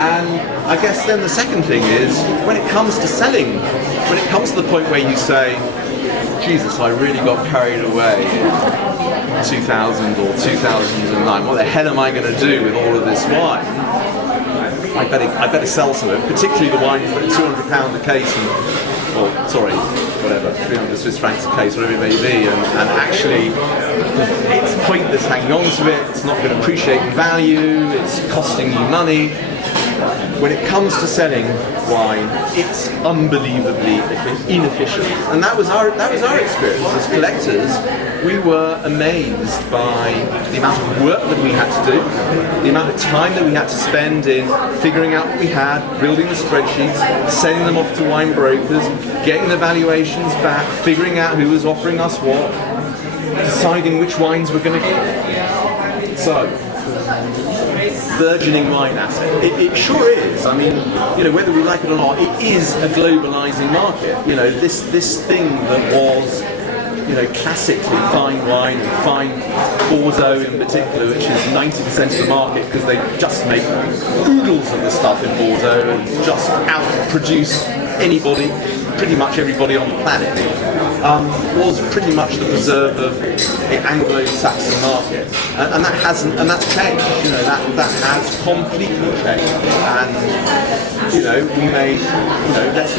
And I guess then the second thing is, when it comes to selling, when it comes to the point where you say, Jesus, I really got carried away in 2000 or 2009, what the hell am I going to do with all of this wine? I better sell some of it, particularly the wines that are £200 a case, whatever, 300 Swiss francs a case, whatever it may be, and actually it's pointless hanging on to it, it's not going to appreciate in value, it's costing you money. When it comes to selling wine, it's unbelievably inefficient, and that was our experience as collectors. We were amazed by the amount of work that we had to do, the amount of time that we had to spend in figuring out what we had, building the spreadsheets, sending them off to wine brokers, getting the valuations back, figuring out who was offering us what, deciding which wines we're going to get. So, burgeoning wine asset. It sure is. I mean, whether we like it or not, it is a globalizing market. This thing that was, classically fine wine, fine Bordeaux in particular, which is 90% of the market because they just make oodles of the stuff in Bordeaux and just outproduce pretty much everybody on the planet, was pretty much the preserve of the Anglo-Saxon market, and that's changed. That has completely changed, and we may, let's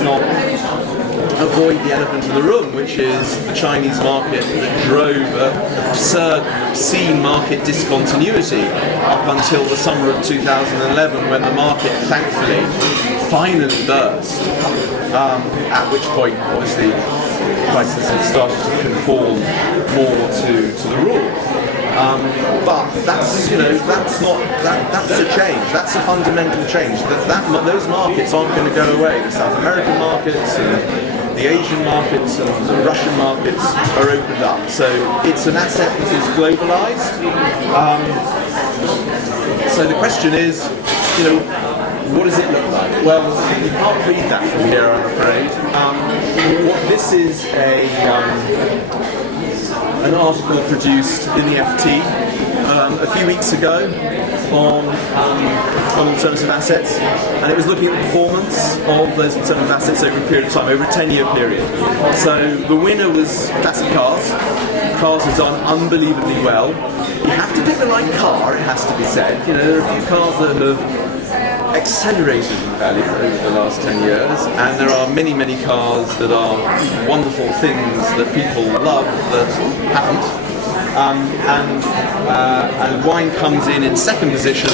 not avoid the elephant in the room, which is the Chinese market that drove an absurd, obscene market discontinuity up until the summer of 2011, when the market thankfully finally burst, at which point obviously prices have started to conform more to the rule. But that's a change. That's a fundamental change. Those markets aren't going to go away. The South American markets and the Asian markets and the Russian markets are opened up. So it's an asset that is globalized. So the question is, what does it look like? Well, you can't read that from here, I'm afraid. This is an article produced in the FT a few weeks ago on alternative assets, and it was looking at the performance of those alternative assets over a period of time, over a 10-year period. So the winner was classic cars. Cars has done unbelievably well. You have to pick the right car, it has to be said. There are a few cars that have accelerated in value over the last 10 years, and there are many, many cars that are wonderful things that people love that haven't. And wine comes in second position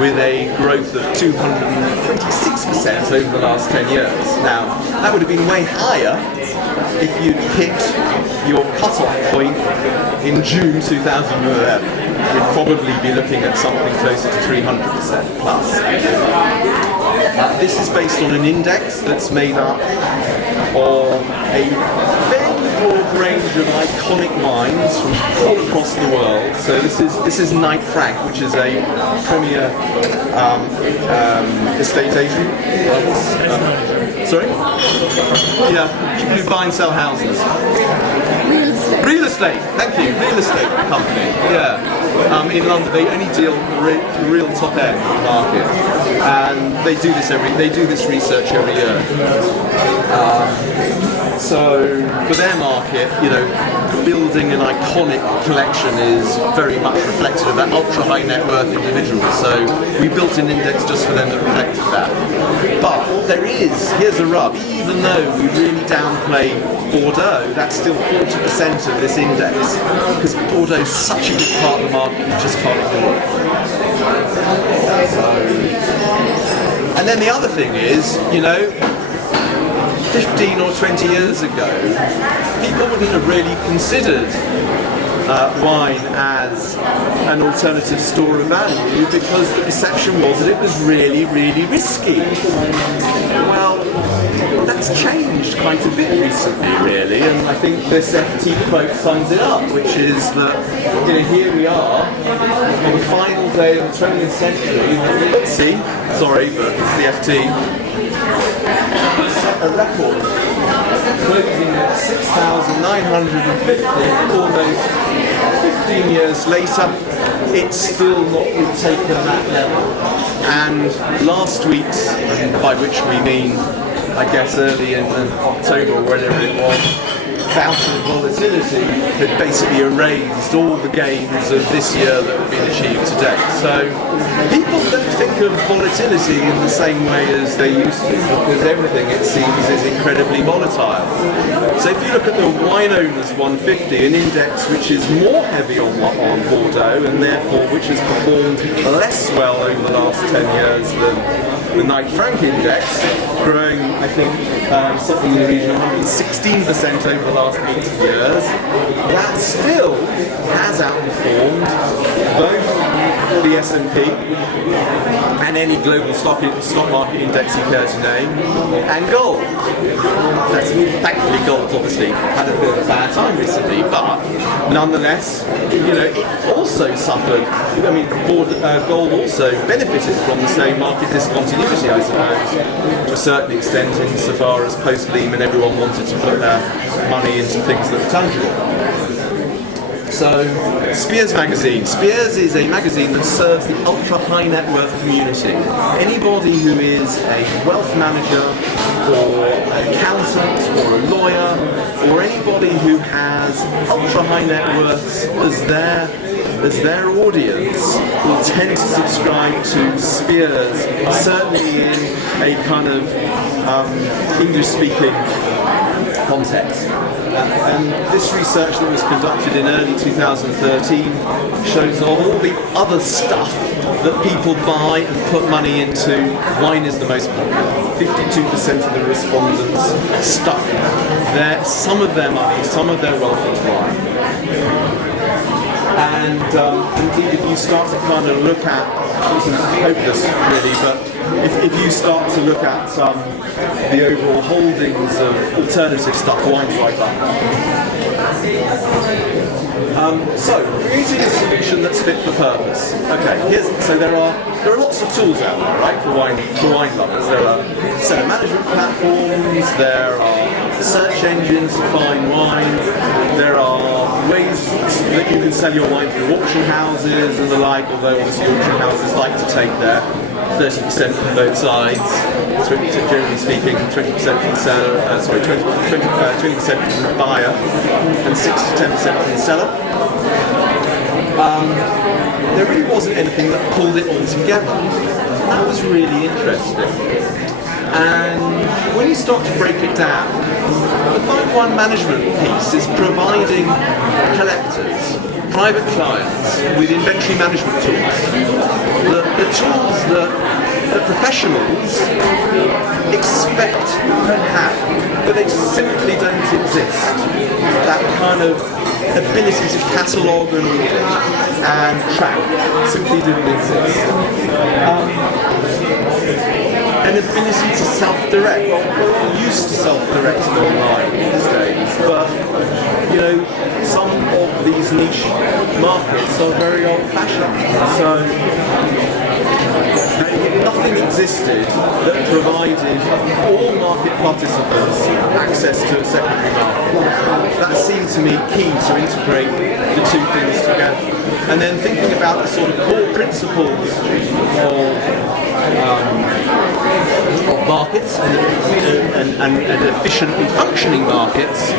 with a growth of 226% over the last 10 years. Now, that would have been way higher if you'd picked your cut-off point in June 2011. We'd probably be looking at something closer to 300% plus. This is based on an index that's made up of a fairly broad range of iconic wines from all across the world. So this is Knight Frank, which is a premier estate agent. Sorry? Yeah, people who buy and sell houses. Real estate. Thank you. Real estate company. Yeah. In London, they only deal with the real top end market, and they do this research every year. So for their market, building an iconic collection is very much reflective of that ultra high net worth individual. So we built an index just for them that reflected that. But here's a rub, even though we really downplay Bordeaux, that's still 40% of this index, because Bordeaux is such a big part of the market, you just can't ignore it. And then the other thing is, 15 or 20 years ago, people wouldn't have really considered wine as an alternative store of value, because the perception was that it was really, really risky. Well, that's changed quite a bit recently, really, and I think this FT quote sums it up, which is that here we are on the final day of the 20th century. Let's see, sorry, but it's the FT. A record closing at 6,950, almost 15 years later, it's still not taken that level. And last week's, by which we mean, I guess, early in October or whatever it was, bout of volatility had basically erased all the gains of this year that have been achieved to date. So people don't think of volatility in the same way as they used to, because everything, it seems, is incredibly volatile. So if you look at the Wine Owners 150, an index which is more heavy on Bordeaux and therefore which has performed less well over the last 10 years than the Knight Frank Index, growing, I think, something in the region of 116% over the last 8 years, that still has outperformed both the S&P and any global stock market index you care to name, and gold. Thankfully, gold's obviously had a bit of a bad time recently, but nonetheless, it also suffered. I mean, gold also benefited from the same market discontinuity, I suppose, to a certain extent, insofar as post-Lehman everyone wanted to put their money into things that were tangible. So, Spears Magazine. Spears is a magazine that serves the ultra-high net worth community. Anybody who is a wealth manager, or an accountant, or a lawyer, or anybody who has ultra-high net worths as their audience will tend to subscribe to Spears, certainly in a kind of English-speaking context. And this research that was conducted in early 2013 shows all the other stuff that people buy and put money into, wine is the most popular. 52% of the respondents stuck some of their money, some of their wealth into wine. And indeed, if you start to kind of look at, this is hopeless really, but if you start to look at the overall holdings of alternative stuff, wine's right up. So, creating a solution that's fit for purpose. Okay, so there are lots of tools out there, right, for wine lovers. There are seller management platforms, there are search engines to find wine, there are ways that you can sell your wine through auction houses and the like, although obviously auction houses like to take their 30% from both sides, generally speaking, 20% from the seller, 20% from the buyer, and 6 to 10% from the seller. There really wasn't anything that pulled it all together. That was really interesting. And when you start to break it down, the fine wine management piece is providing collectors, private clients, with inventory management tools. The tools that professionals expect to have, but they simply don't exist. That kind of ability to catalogue and track simply didn't exist. An ability to self-direct. Well, we're all used to self-directing online these days, but some of these niche markets are very old-fashioned. So nothing existed that provided all market participants access to a secondary market. That seemed to me key to integrate the two things together. And then thinking about the sort of core principles of markets and efficiently functioning markets,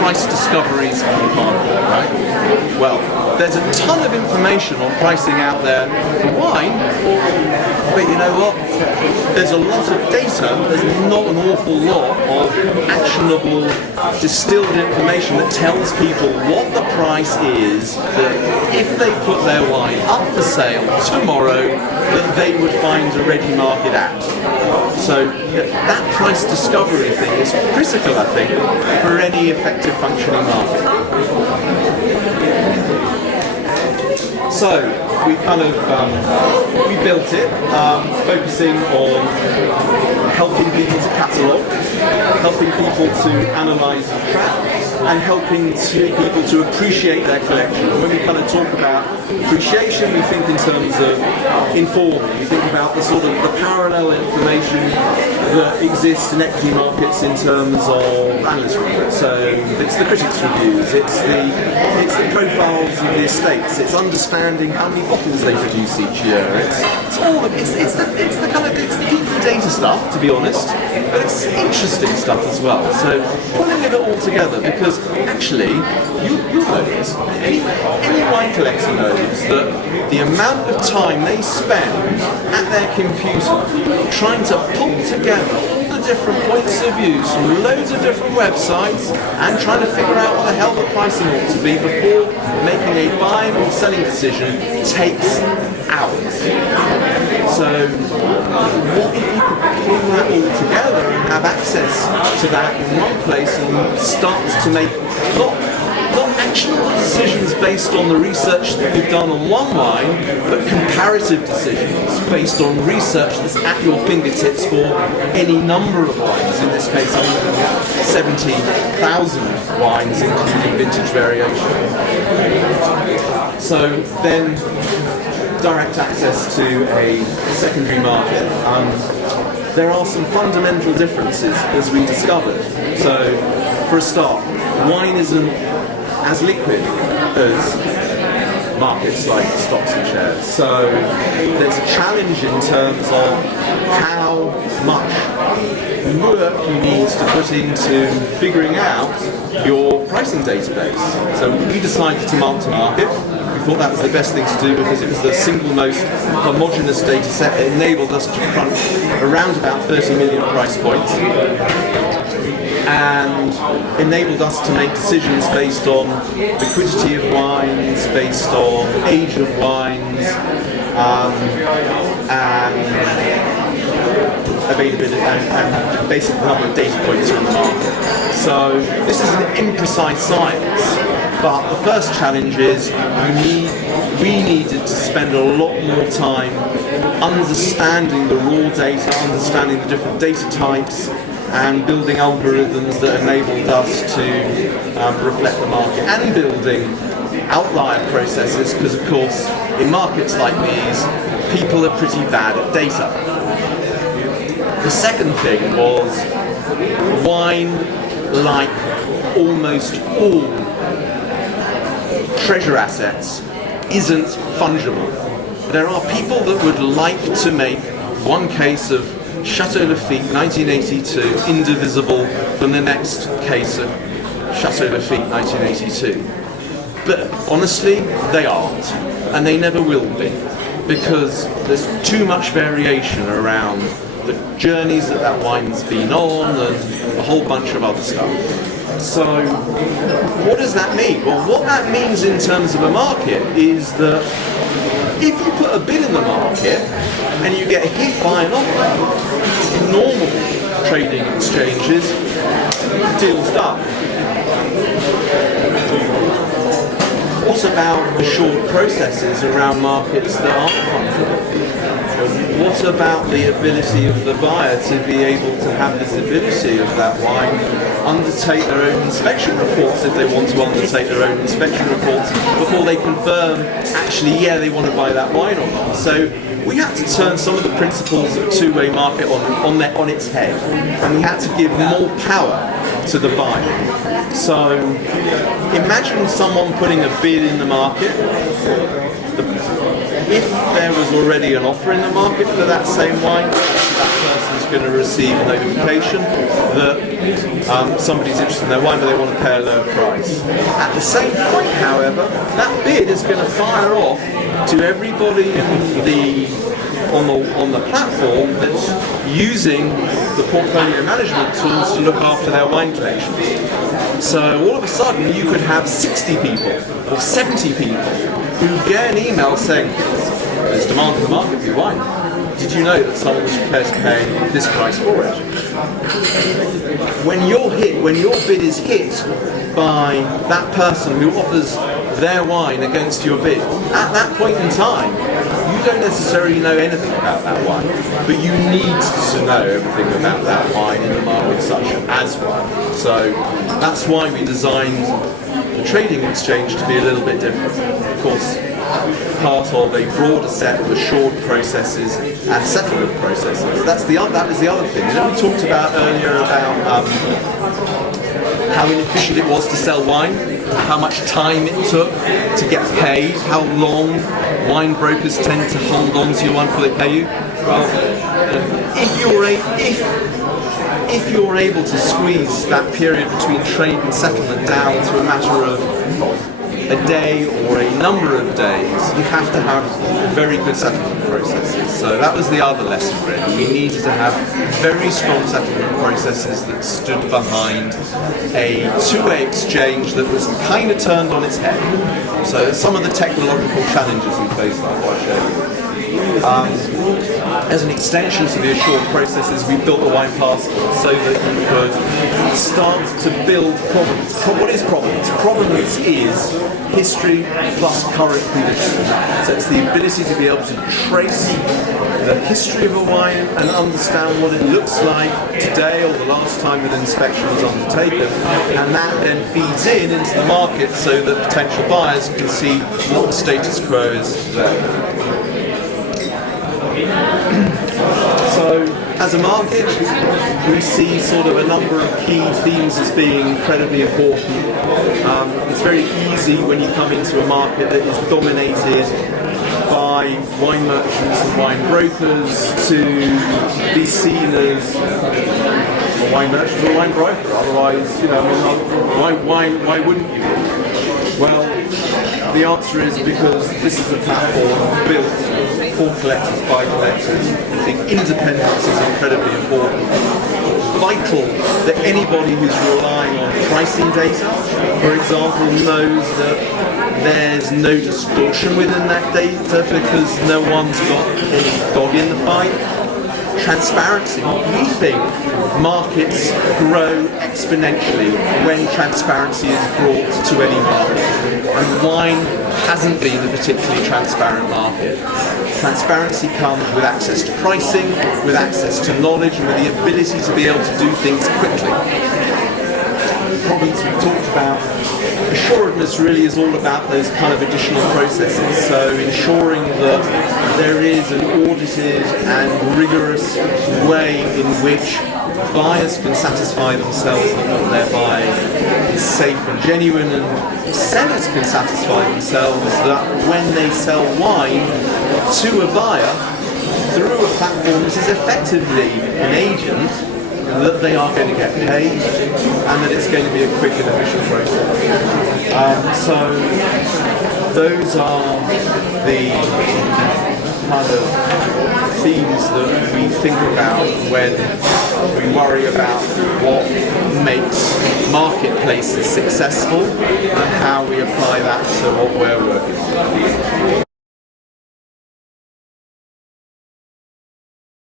price discovery is part of it, right? Well, there's a ton of information on pricing out there for wine, but you know what? There's a lot of data, there's not an awful lot of actionable, distilled information that tells people what the price is that if they put their wine up for sale tomorrow, that they would find a ready market at. So that price discovery thing is critical, I think, for any effective functioning market. So we kind of we built it, focusing on helping people to catalogue, helping people to analyse and track, and helping people to appreciate their collection. And when we kind of talk about appreciation, we think in terms of informing. We think about the sort of the parallel information that exists in equity markets in terms of analyst reports. So it's the critics' reviews, it's the profiles of the estates, it's understanding how many bottles they produce each year. It's all the deeper data stuff, to be honest, but it's interesting stuff as well. So pulling it all together, because actually you'll know this. Any wine collector knows that the amount of time they spend at their computer trying to pull together all the different points of view from loads of different websites and trying to figure out what the hell the pricing ought to be before making a buying or selling decision takes hours. So what if you could pull that all together and have access to that in one place and start to make not actionable decisions based on the research that you've done on one wine, but comparative decisions based on research that's at your fingertips for any number of wines. In this case, 70,000 wines, including vintage variation. So then, direct access to a secondary market. There are some fundamental differences, as we discovered. So, for a start, wine isn't as liquid as markets like stocks and shares. So there's a challenge in terms of how much work you need to put into figuring out your pricing database. So we decided to mark to market. We thought that was the best thing to do because it was the single most homogeneous data set. It enabled us to crunch around about 30 million price points, and enabled us to make decisions based on liquidity of wines, based on age of wines, and availability and basic number of data points from the market. So this is an imprecise science, but the first challenge is we needed to spend a lot more time understanding the raw data, understanding the different data types, and building algorithms that enabled us to reflect the market, and building outlier processes, because of course in markets like these people are pretty bad at data. The second thing was wine, like almost all treasure assets, isn't fungible. There are people that would like to make one case of Chateau Lafite 1982 indivisible from the next case of Chateau Lafite 1982. But honestly, they aren't, and they never will be, because there's too much variation around the journeys that wine's been on and a whole bunch of other stuff. So what does that mean? Well, what that means in terms of a market is that if you put a bid in the market and you get hit by an offer, in normal trading exchanges, deal's done. What about the short processes around markets that aren't fungible? What about the ability of the buyer to be able to have visibility of that wine, undertake their own inspection reports if they want to undertake their own inspection reports before they confirm actually, yeah, they want to buy that wine or not? So we had to turn some of the principles of two-way market on its head, and we had to give more power to the buyer. So imagine someone putting a bid in the market. If there was already an offer in the market for that same wine, that person's going to receive a notification that somebody's interested in their wine but they want to pay a lower price. At the same point, however, that bid is going to fire off to everybody on the platform that's using the portfolio management tools to look after their wine collections. So all of a sudden you could have 60 people or 70 people who get an email saying, there's demand in the market for your wine. Did you know that someone was prepared to pay this price for it? When your bid is hit by that person who offers their wine against your bid, at that point in time, you don't necessarily know anything about that wine, but you need to know everything about that wine in a market such as one. So that's why we designed the trading exchange to be a little bit different. Of course, part of a broader set of assured processes and settlement processes. That was the other thing. You know, we talked about earlier about how inefficient it was to sell wine, how much time it took to get paid, how long wine brokers tend to hold on to your wine before they pay you. Well, if you're able to squeeze that period between trade and settlement down to a matter of a day or a number of days, you have to have very good settlement processes. So that was the other lesson really. We needed to have very strong settlement processes that stood behind a two-way exchange that was kind of turned on its head. So some of the technological challenges we faced, I'll show you. As an extension to the assured processes, we built the wine passport so that you could start to build provenance. What is provenance? Provenance is history plus current condition. So it's the ability to be able to trace the history of a wine and understand what it looks like today or the last time an inspection was undertaken, and that then feeds into the market so that potential buyers can see what the status quo is today. So, as a market, we see sort of a number of key themes as being incredibly important. It's very easy when you come into a market that is dominated by wine merchants and wine brokers to be seen as a wine merchant or a wine broker. Otherwise, you know, I mean, why wouldn't you be? Well, the answer is because this is a platform built for collectors, by collectors. I think independence is incredibly important. Vital that anybody who's relying on pricing data, for example, knows that there's no distortion within that data because no one's got any dog in the fight. Transparency. We think markets grow exponentially when transparency is brought to any market. And wine hasn't been a particularly transparent market. Transparency comes with access to pricing, with access to knowledge, and with the ability to be able to do things quickly. The problems we talked about, assuredness really is all about those kind of additional processes. So ensuring that there is an audited and rigorous way in which buyers can satisfy themselves that what they're buying is safe and genuine, and sellers can satisfy themselves that when they sell wine to a buyer through a platform that is effectively an agent, that they are going to get paid and that it's going to be a quick and efficient process. So those are the kind of themes that we think about when we worry about what makes marketplaces successful and how we apply that to what we're working on.